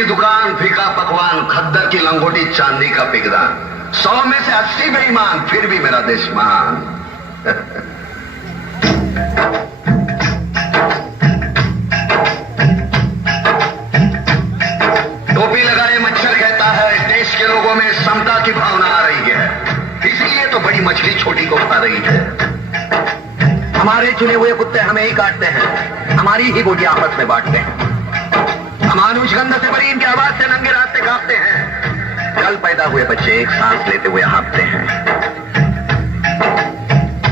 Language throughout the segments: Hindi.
सी दुकान, फीका पकवान, खद्दर की लंगोटी, चांदी का पिगदान, 100 में से 80 बेईमान, फिर भी मेरा देश महान। टोपी लगाए मच्छर कहता है देश के लोगों में समता की भावना आ रही है, इसलिए तो बड़ी मछली छोटी को खा रही है। हमारे चुने हुए कुत्ते हमें ही काटते हैं, हमारी ही बोटियां आपस में बांटते हैं। अमानुष गंध से भरी इनकी आवाज से नंगे रास्ते कांपते हैं। कल पैदा हुए बच्चे एक सांस लेते हुए हाँफते हैं।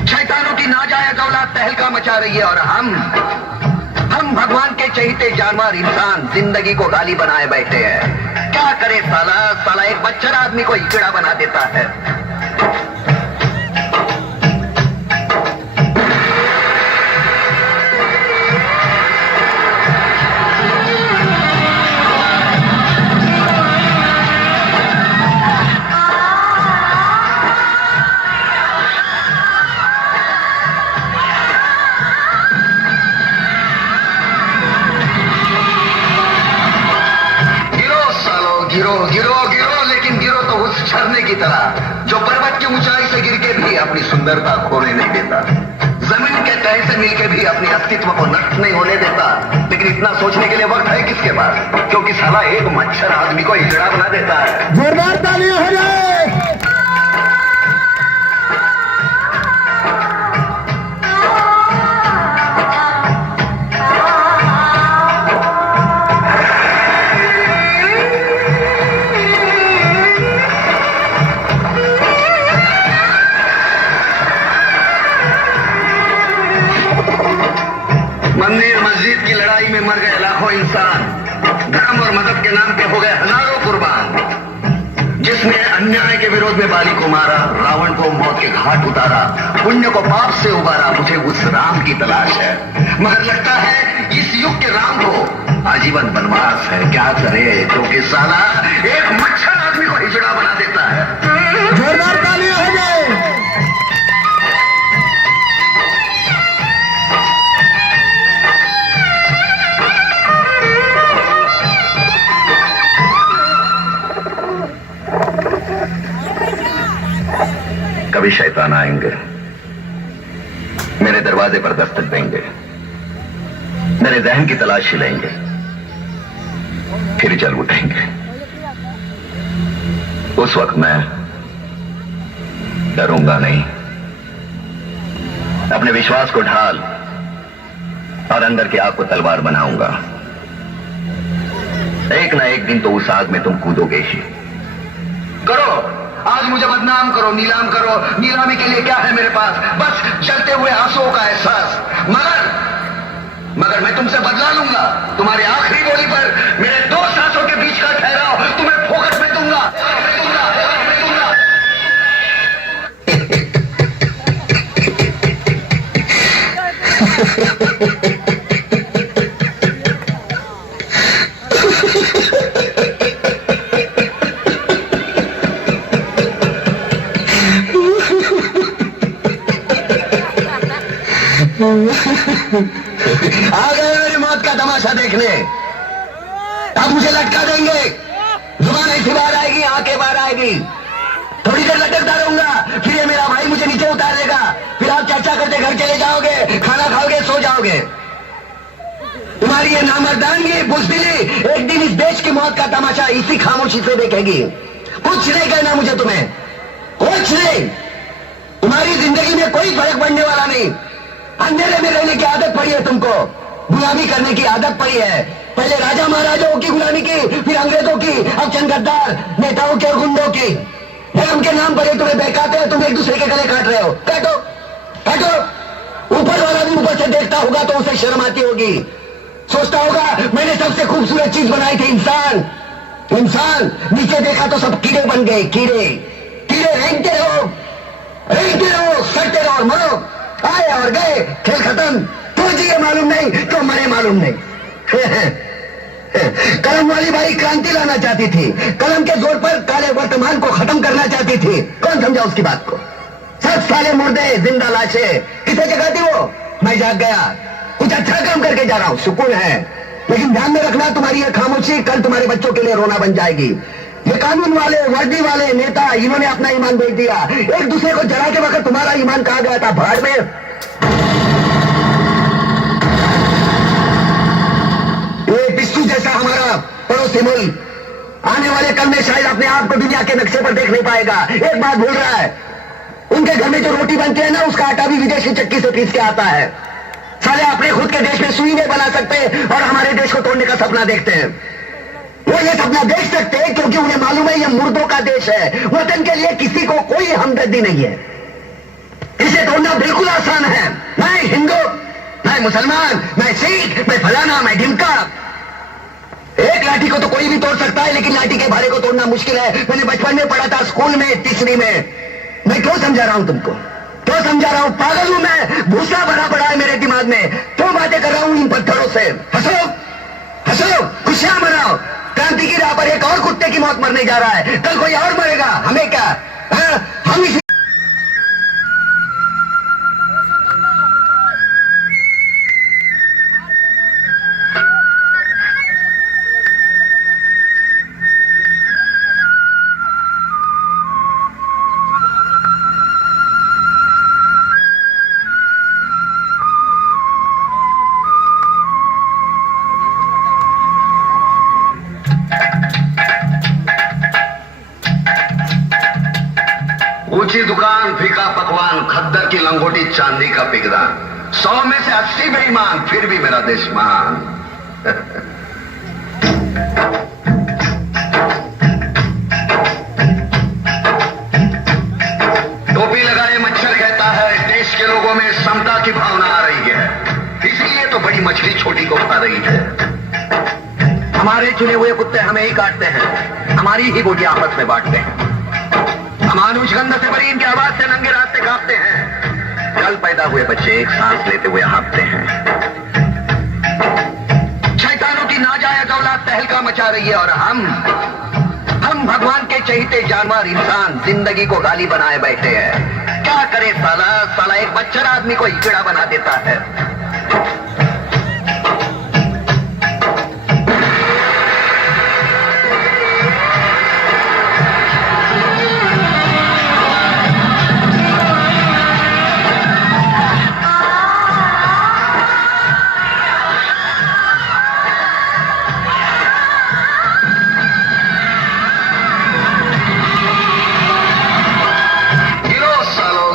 शैतानों की नाजायज औलाद तहलका मचा रही है और हम भगवान के चहीते जानवर इंसान जिंदगी को गाली बनाए बैठे हैं। क्या करे साला एक बच्चा आदमी को हिजड़ा बना देता है। गिरो, लेकिन गिरो तो उस झरने की तरह जो पर्वत की ऊंचाई से गिर के भी अपनी सुंदरता खोने नहीं देता, जमीन के तह से मिलके भी अपने अस्तित्व को नष्ट नहीं होने देता। लेकिन इतना सोचने के लिए वक्त है किसके पास, क्योंकि साला एक मच्छर आदमी को हिजड़ा बना देता है। जोरदार तालियां हो जाए। मंदिर मस्जिद की लड़ाई में मर गए लाखों इंसान, धर्म और मदद के नाम पे हो गए हजारों कुर्बान। जिसने अन्याय के विरोध में बाली को मारा, रावण को मौत के घाट उतारा, पुण्य को पाप से उबारा, मुझे उस राम की तलाश है। मगर लगता है इस युग के राम को आजीवन वनवास है। क्या करे, क्योंकि साला एक मच्छर आदमी को हिजड़ा बना देता है। जोरदार तालियां हो जाए। कभी शैतान आएंगे, मेरे दरवाजे पर दस्तक देंगे, मेरे जहन की तलाशी लेंगे, फिर जल उठेंगे। उस वक्त मैं डरूंगा नहीं, अपने विश्वास को ढाल और अंदर की आग को तलवार बनाऊंगा। एक ना एक दिन तो उस आग में तुम कूदोगे ही। करो, आज मुझे बदनाम करो, नीलाम करो, नीलामी के लिए क्या है मेरे पास, बस जलते हुए आंसुओं का एहसास। मगर मैं तुमसे बदला लूंगा। तुम्हारी आखिरी गोली पर मेरे 2 सांसों के बीच का ठहराव तुम्हें फोकट में दूंगा। आ गए मेरी मौत का तमाशा देखने। अब मुझे लटका देंगे, जुबान ऐसी बाहर आएगी, आंखें बाहर आएगी, थोड़ी देर लटकता रहूंगा, फिर ये मेरा भाई मुझे नीचे उतार देगा, फिर आप चर्चा करते घर चले जाओगे, खाना खाओगे, सो जाओगे। तुम्हारी ये नामर्दानगी, बुज़दिली एक दिन इस देश की मौत का तमाशा इसी खामोशी से देखेगी। कुछ नहीं कहना मुझे तुम्हें, कुछ नहीं। तुम्हारी जिंदगी में कोई फर्क पड़ने वाला नहीं। अंधेरे में रहने की आदत पड़ी है तुमको, गुलामी करने की आदत पड़ी है। पहले राजा महाराजाओं की गुलामी की, फिर अंग्रेजों की, अब चंद गद्दार नेताओं के और गुंडों की। धर्म के नाम पर ये तुम्हें बहकाते हैं, तुम एक दूसरे के गले काट रहे हो। काटो काटो। ऊपर वाला भी ऊपर से देखता होगा तो उसे शर्म आती होगी, सोचता होगा मैंने सबसे खूबसूरत चीज बनाई थी, इंसान। इंसान नीचे देखा तो सब कीड़े बन गए, कीड़े कीड़े रेंगते रहो, सड़ते रहो और मरो। आए और गए, खेल खत्म। तो जिए मालूम नहीं, तो मरे मालूम नहीं। कलम वाली बाई क्रांति लाना चाहती थी, कलम के जोर पर काले वर्तमान को खत्म करना चाहती थी। कौन समझा उसकी बात को? सब साले मुर्दे, जिंदा लाशें। किसे जगाती वो? मैं जाग गया, कुछ अच्छा काम करके जा रहा हूं, सुकून है। लेकिन ध्यान में रखना, तुम्हारी ये खामोशी कल तुम्हारे बच्चों के लिए रोना बन जाएगी। ये कानून वाले, वर्दी वाले नेता, इन्होंने अपना ईमान बेच दिया। एक दूसरे को जला के वक्त तुम्हारा ईमान कहा गया था भाड़ में। ये पिस्सू जैसा हमारा पड़ोसी मुल्क आने वाले कल में शायद अपने आप को दुनिया के नक्शे पर देख नहीं पाएगा। एक बात भूल रहा है, उनके घर में जो रोटी बनती है ना, उसका आटा भी विदेशी चक्की से पीस के आता है। साले अपने खुद के देश में सुई नहीं बना सकते और हमारे देश को तोड़ने का सपना देखते हैं। वो ये सपना देख सकते हैं क्योंकि उन्हें मालूम है ये मुर्दों का देश है। वतन के लिए किसी को कोई हमदर्दी नहीं है। इसे तोड़ना बिल्कुल आसान है। मैं हिंदू, मैं मुसलमान, मैं सिख, मैं फलाना, मैं ढिमका। एक लाठी को तो कोई भी तोड़ सकता है, लेकिन लाठी के भारे को तोड़ना मुश्किल है। मैंने बचपन में पढ़ा था स्कूल में, तीसरी में। मैं क्यों समझा रहा हूं तुमको, क्यों समझा रहा हूं? पागल हूं मैं, भूसा भरा पड़ा है मेरे दिमाग में। क्यों बातें कर रहा हूं इन पत्थरों से? हंसो हंसो, खुशियां मनाओ। क्रांति की राह पर एक और कुत्ते की मौत मरने जा रहा है, कल कोई और मरेगा। हमें क्या? हम इसी ऊंची दुकान, फीका पकवान, खद्दर की लंगोटी, चांदी का पिगदान, 100 में से 80 बेईमान, फिर भी मेरा देश महान। टोपी लगाए मच्छर कहता है, देश के लोगों में समता की भावना आ रही है, इसलिए तो बड़ी मछली छोटी को खा रही है। हमारे चुने हुए कुत्ते हमें ही काटते हैं, हमारी ही गोटियां आपस में बांटते हैं। अमानुष गंध से भरी इनकी आवाज से नंगे रास्ते कांपते हैं। कल पैदा हुए बच्चे एक सांस लेते हुए हाँफते हैं। शैतानों की नाजायज औलाद तहलका मचा रही है और हम भगवान के चहीते जानवर इंसान जिंदगी को गाली बनाए बैठे हैं। क्या करे साला एक बच्चा आदमी को हिजड़ा बना देता है।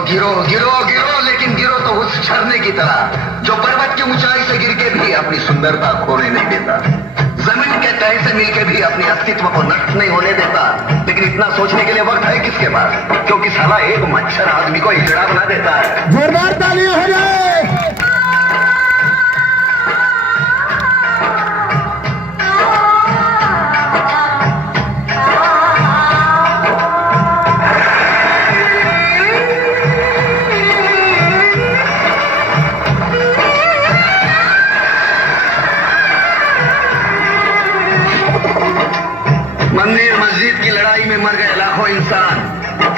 गिरो, लेकिन गिरो तो उस झरने की तरह जो पर्वत की ऊंचाई से गिर के भी अपनी सुंदरता खोने नहीं देता, जमीन के तह से मिलके भी अपने अस्तित्व को नष्ट नहीं होने देता। लेकिन इतना सोचने के लिए वक्त है किसके पास? क्योंकि साला एक मच्छर आदमी को हिजड़ा बना देता है। जोरदार तालियां हो जाए। मंदिर मस्जिद की लड़ाई में मर गए लाखों इंसान,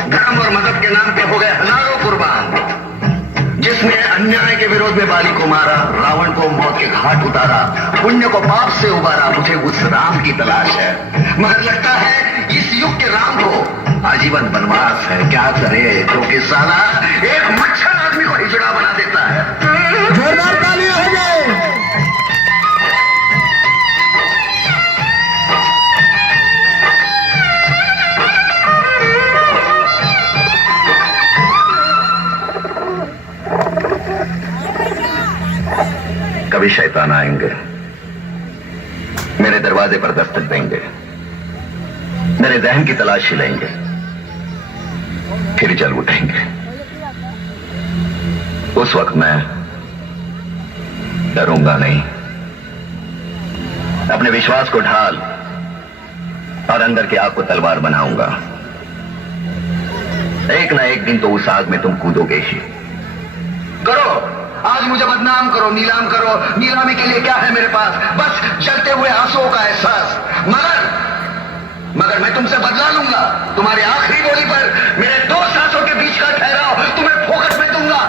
धर्म और मदद के नाम पे हो गए हजारों कुर्बान। जिसने अन्याय के विरोध में बाली को मारा, रावण को मौत के घाट उतारा, पुण्य को पाप से उबारा, मुझे उस राम की तलाश है। मगर लगता है इस युग के राम को आजीवन वनवास है। क्या करे, क्योंकि साला एक मच्छर आदमी को हिजड़ा बना देता है। जोरदार तालियां हो जाए। कभी शैतान आएंगे, मेरे दरवाजे पर दस्तक देंगे, मेरे जहन की तलाशी लेंगे, फिर चल उठेंगे। उस वक्त मैं डरूंगा नहीं, अपने विश्वास को ढाल और अंदर की आग को तलवार बनाऊंगा। एक ना एक दिन तो उस आग में तुम कूदोगे ही। करो, आज मुझे बदनाम करो, नीलाम करो। नीलामी के लिए क्या है मेरे पास? बस जलते हुए आंसुओं का एहसास। मगर मैं तुमसे बदला लूंगा। तुम्हारी आखिरी बोली पर मेरे 2 सांसों के बीच का ठहराव तुम्हें फोकट में दूंगा।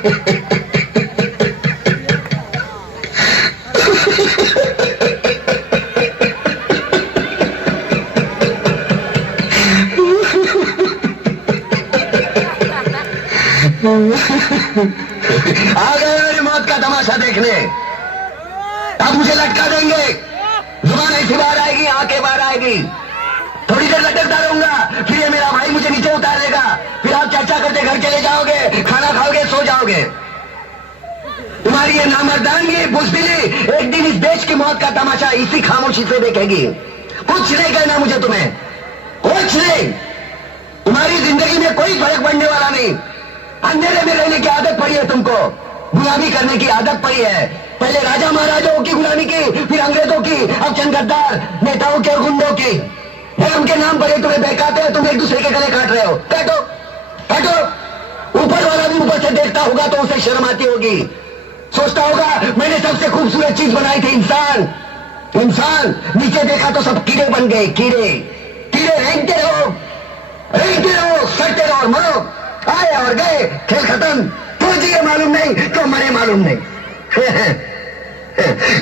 आ गए मेरी मौत का तमाशा देखने। अब मुझे लटका देंगे, जुबान ऐसी बाहर आएगी, आंखें बाहर आएगी, थोड़ी देर लटकता रहूंगा, फिर ये मेरा भाई मुझे नीचे उतार देगा, फिर आप चर्चा करते घर चले जाओगे, खाना खाओगे, सो जाओगे। तुम्हारी ये नामर्दानगी, बुज़दिली एक दिन इस देश की मौत का तमाशा इसी खामोशी से देखेगी। कुछ नहीं करना मुझे तुम्हें, कुछ नहीं। तुम्हारी जिंदगी में कोई फर्क पड़ने वाला नहीं। अंधेरे में रहने की आदत पड़ी है तुमको, गुलामी करने की आदत पड़ी है। पहले राजा महाराजाओं की गुलामी की, फिर अंग्रेजों की, अब चंद गद्दार नेताओं के और गुंडों की। उनके नाम पर ये तुम्हें बहकाते हैं, तुम एक दूसरे के गले काट रहे हो। बैठो बैठो। ऊपर वाला भी ऊपर से देखता होगा तो उसे शर्म आती होगी, सोचता होगा मैंने सबसे खूबसूरत चीज बनाई थी, इंसान। इंसान नीचे देखा तो सब कीड़े बन गए, कीड़े कीड़े रेंगते रहो, सड़ते रहो और मरो। आए और गए, खेल खत्म। तो जिए मालूम नहीं तो मरे मालूम नहीं।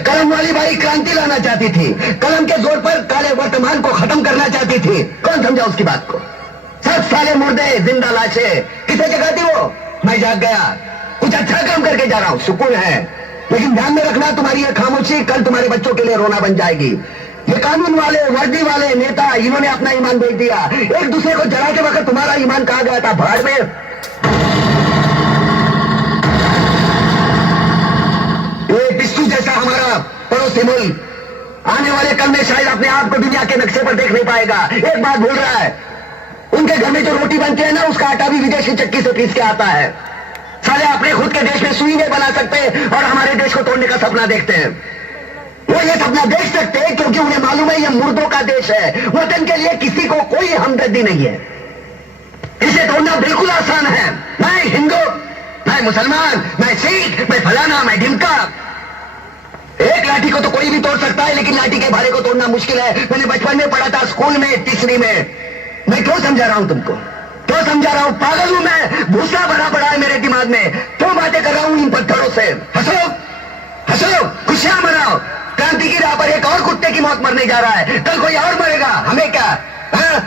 कलम वाली बाई क्रांति लाना चाहती थी, कलम के जोर पर काले वर्तमान को खत्म करना चाहती थी। कौन समझा उसकी बात को? सब साले मुर्दे, जिंदा लाशें। किसे जगाती वो? मैं जाग गया, कुछ अच्छा काम करके जा रहा हूं, सुकून है। लेकिन ध्यान में रखना, तुम्हारी ये खामोशी कल तुम्हारे बच्चों के लिए रोना बन जाएगी। ये कानून वाले, वर्दी वाले नेता, इन्होंने अपना ईमान बेच दिया। एक दूसरे को जलाते वक्त तुम्हारा ईमान कहा गया था, भाड़ में। ये पिस्सू जैसा हमारा पड़ोसी मुल्क आने वाले कल में शायद अपने आप को दुनिया के नक्शे पर देख नहीं पाएगा। एक बात भूल रहा है, उनके घर में जो रोटी बनती है ना, उसका आटा भी विदेशी चक्की से पीस के आता है। साले अपने खुद के देश में सुई नहीं बना सकते और हमारे देश को तोड़ने का सपना देखते हैं। वो ये सपना देख सकते हैं क्योंकि उन्हें मालूम है ये मुर्दों का देश है। वतन के लिए किसी को कोई हमदर्दी नहीं है। इसे तोड़ना बिल्कुल आसान है। मैं हिंदू, मैं मुसलमान, मैं सिख, मैं फलाना, मैं ढिमका। एक लाठी को तो कोई भी तोड़ सकता है, लेकिन लाठी के भारे को तोड़ना मुश्किल है। मैंने बचपन में पढ़ा था, स्कूल में, तीसरी में। मैं क्यों समझा रहा हूं तुमको? क्यों समझा रहा हूं? पागल हूं मैं? भूसा भरा पड़ा है मेरे दिमाग में। क्यों बातें कर रहा हूं इन पत्थरों से? हंसो हंसो, खुशियां मनाओ। क्रांति की राह पर एक और कुत्ते की मौत मरने जा रहा है, कल कोई और मरेगा, हमें क्या? हाँ?